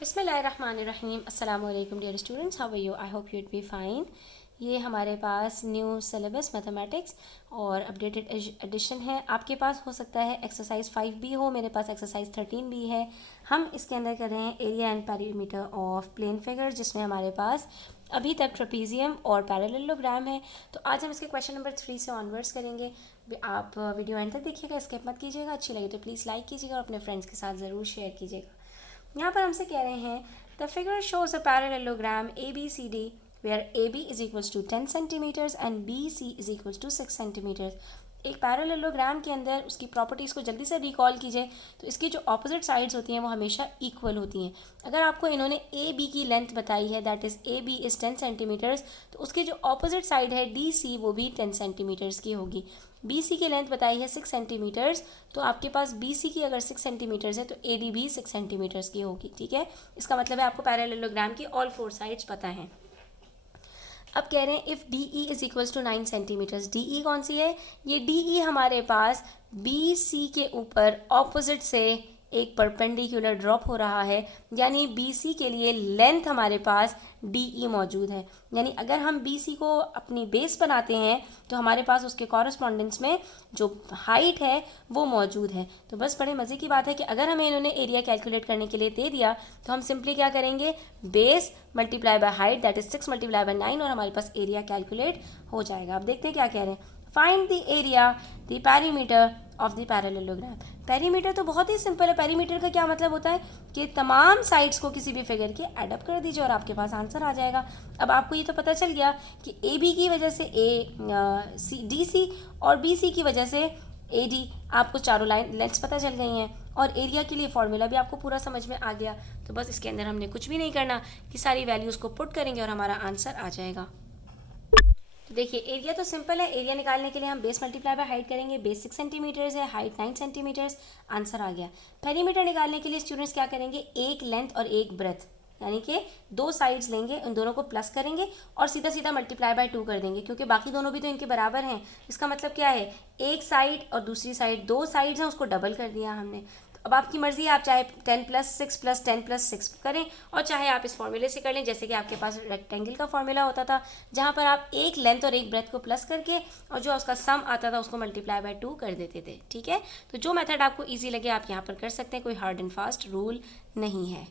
बिस्मिल्लाहिर्रहमानिर्रहीम अस्सलाम वालेकुम dear students, how are you? I hope you'd be fine. ये हमारे पास न्यू सिलेबस मैथमेटिक्स और अपडेटेड एडिशन है। आपके पास हो सकता है एक्सरसाइज 5 भी हो, मेरे पास एक्सरसाइज 13 भी है। हम इसके अंदर कर रहे हैं area and perimeter of plane figure, जिसमें हमारे पास अभी तक ट्रेपीजियम और पैरेललोग्राम है। तो आज हम इसके क्वेश्चन नंबर 3 से ऑनवर्ड्स करेंगे। आप वीडियो एंड तक देखिएगा, स्किप मत कीजिएगा। अच्छी लगे तो प्लीज़ लाइक कीजिएगा और अपने फ्रेंड्स के साथ ज़रूर शेयर कीजिएगा। यहाँ पर हमसे कह रहे हैं the figure shows a parallelogram A B C D where A B is equals to 10 centimetres and B C is equals to 6 centimetres. एक पैरेललोग्राम के अंदर उसकी प्रॉपर्टीज़ को जल्दी से रिकॉल कीजिए। तो इसकी जो ऑपोजिट साइड्स होती हैं वो हमेशा इक्वल होती हैं। अगर आपको इन्होंने ए बी की लेंथ बताई है, that is A B is 10 centimetres, तो उसकी जो ऑपोजिट साइड है डी सी वो भी 10 सेंटीमीटर्स की होगी। बी सी की लेंथ बताई है 6 सेंटीमीटर्स, तो आपके पास बी सी की अगर 6 सेंटीमीटर्स है तो ए डी भी 6 सेंटीमीटर्स की होगी। ठीक है, इसका मतलब है आपको पैरेललोग्राम की ऑल 4 साइड्स पता हैं। अब कह रहे हैं if D E is equals to 9 centimetres. D E कौन सी है? ये डी ई हमारे पास बी सी के ऊपर ऑपोजिट से एक परपेंडिकुलर ड्रॉप हो रहा है, यानी बी सी के लिए लेंथ हमारे पास डी ई मौजूद है। यानी अगर हम बी सी को अपनी बेस बनाते हैं तो हमारे पास उसके कॉरस्पॉन्डेंस में जो हाइट है वो मौजूद है। तो बस बड़े मज़े की बात है कि अगर हमें इन्होंने एरिया कैलकुलेट करने के लिए दे दिया तो हम सिंपली क्या करेंगे, base multiply by height, that is 6 multiply by 9, और हमारे पास एरिया कैलकुलेट हो जाएगा। अब देखते हैं क्या कह रहे हैं। Find the area the perimeter of the parallelogram. Perimeter तो बहुत ही सिंपल है। पेरीमीटर का क्या मतलब होता है कि तमाम साइड्स को किसी भी फिगर के ऐड अप कर दीजिए और आपके पास आंसर आ जाएगा। अब आपको ये तो पता चल गया कि ए बी की वजह से सी डी सी और बी सी की वजह से ए डी, आपको चारों लाइन लेंथ्स पता चल गई हैं और एरिया के लिए फॉर्मूला भी आपको पूरा समझ में आ गया। तो बस इसके अंदर हमने कुछ भी नहीं करना कि सारी वैल्यूज़ को पुट करेंगे और हमारा आंसर आ जाएगा। तो देखिए एरिया तो सिंपल है। एरिया निकालने के लिए हम बेस मल्टीप्लाई बाय हाइट करेंगे। बेस 6 सेंटीमीटर्स है, हाइट 9 सेंटीमीटर्स, आंसर आ गया। पेरीमीटर निकालने के लिए स्टूडेंट्स क्या करेंगे, एक लेंथ और एक ब्रेथ, यानी कि दो साइड्स लेंगे, उन दोनों को प्लस करेंगे और सीधा सीधा मल्टीप्लाई बाय 2 कर देंगे, क्योंकि बाकी दोनों भी तो इनके बराबर हैं। इसका मतलब क्या है, एक साइड और दूसरी साइड, दो साइड्स हैं, उसको डबल कर दिया हमने। अब आपकी मर्जी है, आप चाहे 10 प्लस 6 प्लस 10 प्लस 6 करें और चाहे आप इस फॉर्मूले से कर लें, जैसे कि आपके पास रेक्टेंगल का फॉर्मूला होता था जहाँ पर आप एक लेंथ और एक ब्रेथ को प्लस करके और जो उसका सम आता था उसको मल्टीप्लाई बाय 2 कर देते थे। ठीक है, तो जो मेथड आपको ईजी लगे आप यहाँ पर कर सकते हैं, कोई हार्ड एंड फास्ट रूल नहीं है।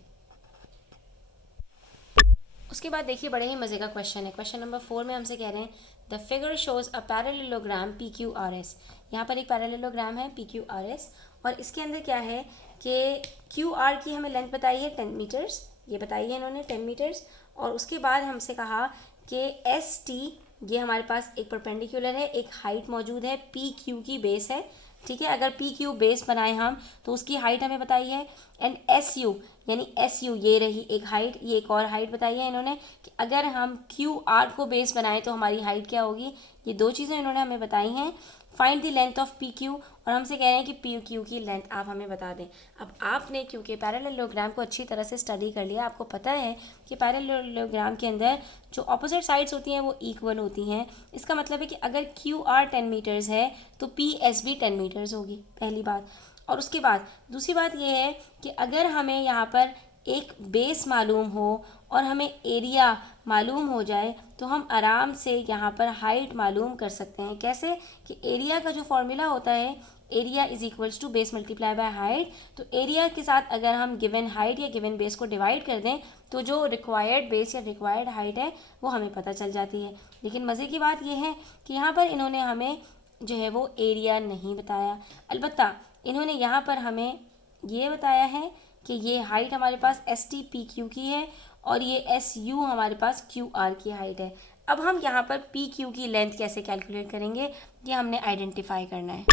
उसके बाद देखिए बड़े ही मज़े का क्वेश्चन है। क्वेश्चन नंबर 4 में हमसे कह रहे हैं the figure shows a parallelogram P Q R S. यहाँ पर एक पैरेललोग्राम है पी क्यू आर एस और इसके अंदर क्या है कि क्यू आर की हमें लेंथ बताई है 10 मीटर्स, ये बताई है इन्होंने 10 मीटर्स। और उसके बाद हमसे कहा कि एस टी, ये हमारे पास एक परपेंडिकुलर है, एक हाइट मौजूद है, पी क्यू की बेस है। ठीक है, अगर पी क्यू बेस बनाए हम तो उसकी हाइट हमें बताई है। एंड एस यू, यानी एस यू ये रही एक हाइट, ये एक और हाइट बताई है इन्होंने कि अगर हम क्यू आर को बेस बनाएं तो हमारी हाइट क्या होगी। ये दो चीज़ें इन्होंने हमें बताई हैं। Find the length of P Q, और हमसे कह रहे हैं कि पी क्यू की लेंथ आप हमें बता दें। अब आपने क्योंकि पैरेललोग्राम को अच्छी तरह से स्टडी कर लिया, आपको पता है कि पैरेललोग्राम के अंदर जो ऑपोजिट साइड्स होती हैं वो इक्वल होती हैं। इसका मतलब है कि अगर क्यू आर 10 मीटर्स है तो पी एस भी 10 मीटर्स होगी, पहली बात। और उसके बाद दूसरी बात यह है कि अगर हमें यहाँ पर एक बेस मालूम हो और हमें एरिया मालूम हो जाए तो हम आराम से यहाँ पर हाइट मालूम कर सकते हैं। कैसे कि एरिया का जो फॉर्मूला होता है, area is equals to base multiply by height, तो एरिया के साथ अगर हम गिवन हाइट या गिवन बेस को डिवाइड कर दें तो जो रिक्वायर्ड बेस या रिक्वायर्ड हाइट है वो हमें पता चल जाती है। लेकिन मज़े की बात यह है कि यहाँ पर इन्होंने हमें जो है वो एरिया नहीं बताया। अलबत्ता इन्होंने यहाँ पर हमें ये बताया है कि ये हाइट हमारे पास एस टी पी क्यू की है और ये एस यू हमारे पास क्यू आर की हाइट है। अब हम यहाँ पर पी क्यू की लेंथ कैसे कैलकुलेट करेंगे, ये हमने आइडेंटिफाई करना है।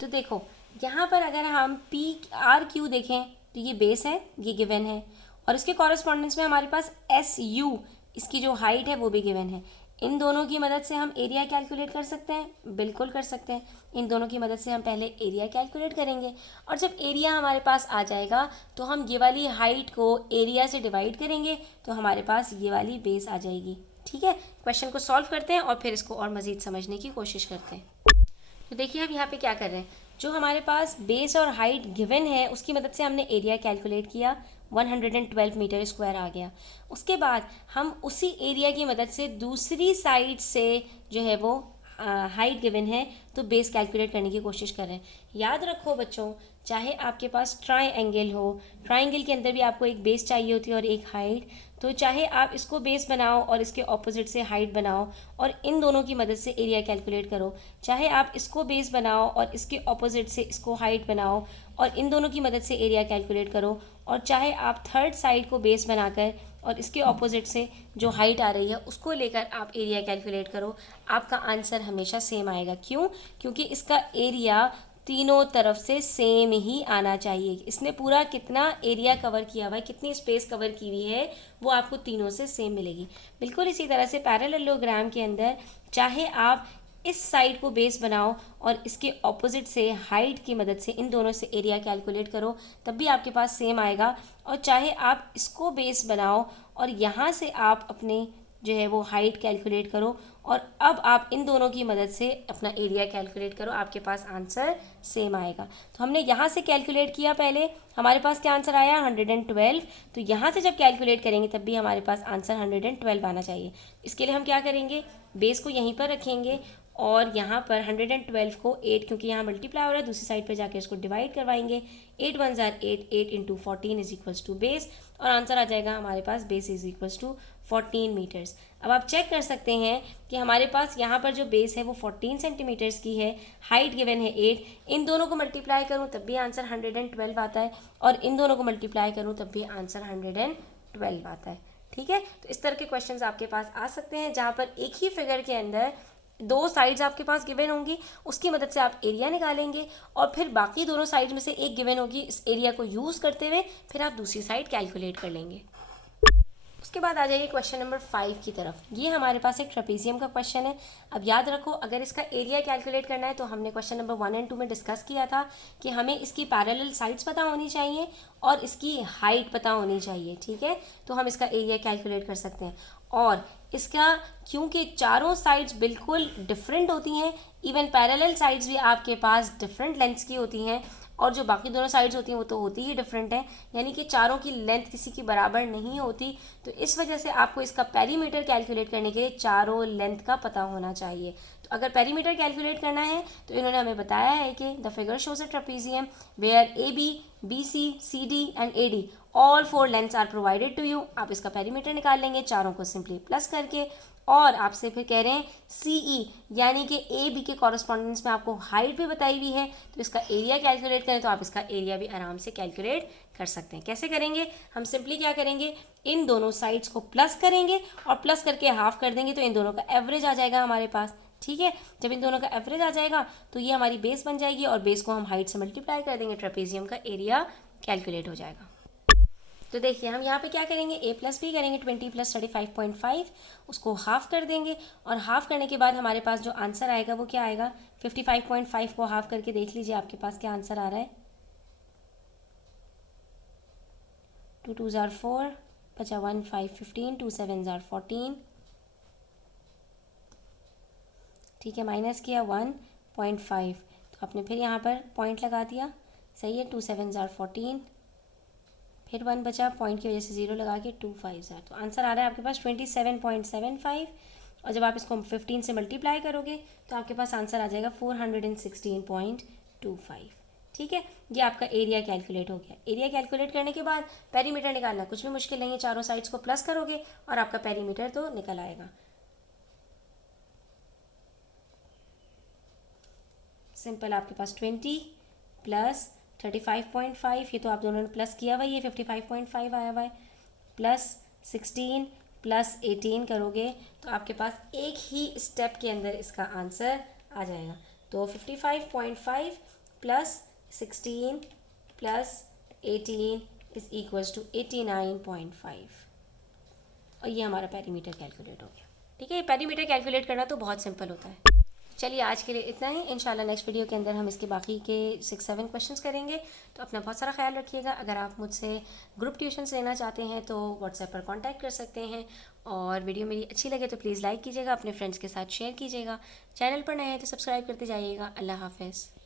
तो देखो यहाँ पर अगर हम पी आर क्यू देखें तो ये बेस है, ये गिवन है, और इसके कॉरस्पॉन्डेंस में हमारे पास एस यू, इसकी जो हाइट है वो भी गिवन है। इन दोनों की मदद से हम एरिया कैलकुलेट कर सकते हैं, बिल्कुल कर सकते हैं। इन दोनों की मदद से हम पहले एरिया कैलकुलेट करेंगे और जब एरिया हमारे पास आ जाएगा तो हम ये वाली हाइट को एरिया से डिवाइड करेंगे तो हमारे पास ये वाली बेस आ जाएगी। ठीक है, क्वेश्चन को सॉल्व करते हैं और फिर इसको और मज़ीद समझने की कोशिश करते हैं। तो देखिए हम यहाँ पे क्या कर रहे हैं, जो हमारे पास बेस और हाइट गिवन है उसकी मदद से हमने एरिया कैलकुलेट किया, 112 मीटर स्क्वायर आ गया। उसके बाद हम उसी एरिया की मदद से दूसरी साइड से जो है वो हाइट गिवन है तो बेस कैलकुलेट करने की कोशिश कर रहे हैं। याद रखो बच्चों, चाहे आपके पास ट्राइंगल हो, ट्राइंगल के अंदर भी आपको एक बेस चाहिए होती है और एक हाइट, तो चाहे आप इसको बेस बनाओ और इसके ऑपोजिट से हाइट बनाओ और इन दोनों की मदद से एरिया कैलकुलेट करो, चाहे आप इसको बेस बनाओ और इसके ऑपोजिट से इसको हाइट बनाओ और इन दोनों की मदद से एरिया कैलकुलेट करो, और चाहे आप थर्ड साइड को बेस बनाकर और इसके ऑपोजिट से जो हाइट आ रही है उसको लेकर आप एरिया कैलकुलेट करो, आपका आंसर हमेशा सेम आएगा। क्यों? क्योंकि इसका एरिया तीनों तरफ से सेम ही आना चाहिए। इसने पूरा कितना एरिया कवर किया हुआ है, कितनी स्पेस कवर की हुई है, वो आपको तीनों से सेम मिलेगी। बिल्कुल इसी तरह से पैरेललोग्राम के अंदर चाहे आप इस साइड को बेस बनाओ और इसके ऑपोजिट से हाइट की मदद से इन दोनों से एरिया कैलकुलेट करो, तब भी आपके पास सेम आएगा। और चाहे आप इसको बेस बनाओ और यहाँ से आप अपने जो है वो हाइट कैलकुलेट करो और अब आप इन दोनों की मदद से अपना एरिया कैलकुलेट करो, आपके पास आंसर सेम आएगा। तो हमने यहाँ से कैलकुलेट किया, पहले हमारे पास क्या आंसर आया 112, तो यहाँ से जब कैलकुलेट करेंगे तब भी हमारे पास आंसर 112 आना चाहिए। इसके लिए हम क्या करेंगे, बेस को यहीं पर रखेंगे और यहाँ पर 112 को 8, क्योंकि यहाँ मल्टीप्लाई हो रहा है, दूसरी साइड पर जाकर इसको डिवाइड करवाएंगे। 8 1 जार 8, 8 into 14 is equals to base, और आंसर आ जाएगा हमारे पास base is equals to 14 meters. अब आप चेक कर सकते हैं कि हमारे पास यहाँ पर जो बेस है वो 14 सेंटीमीटर्स की है, हाइट गिवन है 8, इन दोनों को मल्टीप्लाई करूँ तब भी आंसर 112 आता है और इन दोनों को मल्टीप्लाई करूँ तब भी आंसर 112 आता है। ठीक है, तो इस तरह के क्वेश्चंस आपके पास आ सकते हैं जहाँ पर एक ही फिगर के अंदर दो साइड्स आपके पास गिवन होंगी, उसकी मदद से आप एरिया निकालेंगे और फिर बाकी दोनों साइड में से एक गिवन होगी, इस एरिया को यूज़ करते हुए फिर आप दूसरी साइड कैलकुलेट कर लेंगे। उसके बाद आ जाइए क्वेश्चन नंबर 5 की तरफ। ये हमारे पास एक ट्रेपेजियम का क्वेश्चन है। अब याद रखो, अगर इसका एरिया कैलकुलेट करना है तो हमने क्वेश्चन नंबर 1 और 2 में डिस्कस किया था कि हमें इसकी पैरेलल साइड्स पता होनी चाहिए और इसकी हाइट पता होनी चाहिए। ठीक है, तो हम इसका एरिया कैलकुलेट कर सकते हैं। और इसका क्योंकि चारों साइड्स बिल्कुल डिफरेंट होती हैं, इवन पैरेलल साइड्स भी आपके पास डिफरेंट लेंथ्स की होती हैं और जो बाकी दोनों साइड्स होती हैं वो तो होती ही डिफरेंट है, यानी कि चारों की लेंथ किसी की बराबर नहीं होती। तो इस वजह से आपको इसका पेरीमीटर कैलकुलेट करने के लिए चारों लेंथ का पता होना चाहिए। तो अगर पेरीमीटर कैलकुलेट करना है तो इन्होंने हमें बताया है कि the figure shows a trapezium where A B, B C, C D and A D all 4 lengths are provided to you. आप इसका पेरीमीटर निकाल लेंगे चारों को सिंपली प्लस करके, और आपसे फिर कह रहे हैं सी ई यानी कि ए बी के कॉरस्पॉन्डेंस में आपको हाइट भी बताई हुई है, तो इसका एरिया कैलकुलेट करें तो आप इसका एरिया भी आराम से कैलकुलेट कर सकते हैं। कैसे करेंगे, हम सिंपली क्या करेंगे, इन दोनों साइड्स को प्लस करेंगे और प्लस करके हाफ कर देंगे तो इन दोनों का एवरेज आ जाएगा हमारे पास। ठीक है, जब इन दोनों का एवरेज आ जाएगा तो ये हमारी बेस बन जाएगी और बेस को हम हाइट से मल्टीप्लाई कर देंगे, ट्रेपेजियम का एरिया कैलकुलेट हो जाएगा। तो देखिए हम यहाँ पे क्या करेंगे, a प्लस बी करेंगे 20 प्लस 35.5, उसको हाफ कर देंगे और हाफ करने के बाद हमारे पास जो आंसर आएगा वो क्या आएगा, 55.5 को हाफ करके देख लीजिए आपके पास क्या आंसर आ रहा है। 2 2 जार 4, बचा 1 5 15, 2 7 जार 14। ठीक है, माइनस किया 1.5, तो आपने फिर यहाँ पर पॉइंट लगा दिया, सही है। 2 7 जार 14, फिर 1 बचा, पॉइंट की वजह से 0 लगा के 2 5 जार, तो आंसर आ रहा है आपके पास 27.75। और जब आप इसको 15 से मल्टीप्लाई करोगे तो आपके पास आंसर आ जाएगा 416.25। ठीक है, ये आपका एरिया कैलकुलेट हो गया। एरिया कैलकुलेट करने के बाद पेरीमीटर निकालना कुछ भी मुश्किल नहीं है, चारों साइड्स को प्लस करोगे और आपका पेरीमीटर तो निकल आएगा। सिंपल, आपके पास 20 प्लस 35.5, ये तो आप दोनों ने प्लस किया हुआ, ये 55.5 आया हुआ है, प्लस 16 प्लस 18 करोगे तो आपके पास एक ही स्टेप के अंदर इसका आंसर आ जाएगा। तो 55.5 plus 16 plus 18 is equals to 89.5, और ये हमारा पेरीमीटर कैलकुलेट हो गया। ठीक है, पेरीमीटर कैलकुलेट करना तो बहुत सिंपल होता है। चलिए आज के लिए इतना ही, इंशाल्लाह नेक्स्ट वीडियो के अंदर हम इसके बाकी के 6-7 क्वेश्चंस करेंगे। तो अपना बहुत सारा ख्याल रखिएगा। अगर आप मुझसे ग्रुप ट्यूशन्स लेना चाहते हैं तो व्हाट्सएप पर कांटेक्ट कर सकते हैं, और वीडियो मेरी अच्छी लगे तो प्लीज़ लाइक कीजिएगा, अपने फ्रेंड्स के साथ शेयर कीजिएगा। चैनल पर नए हैं तो सब्सक्राइब करते जाइएगा। अल्लाह हाफ़िज़।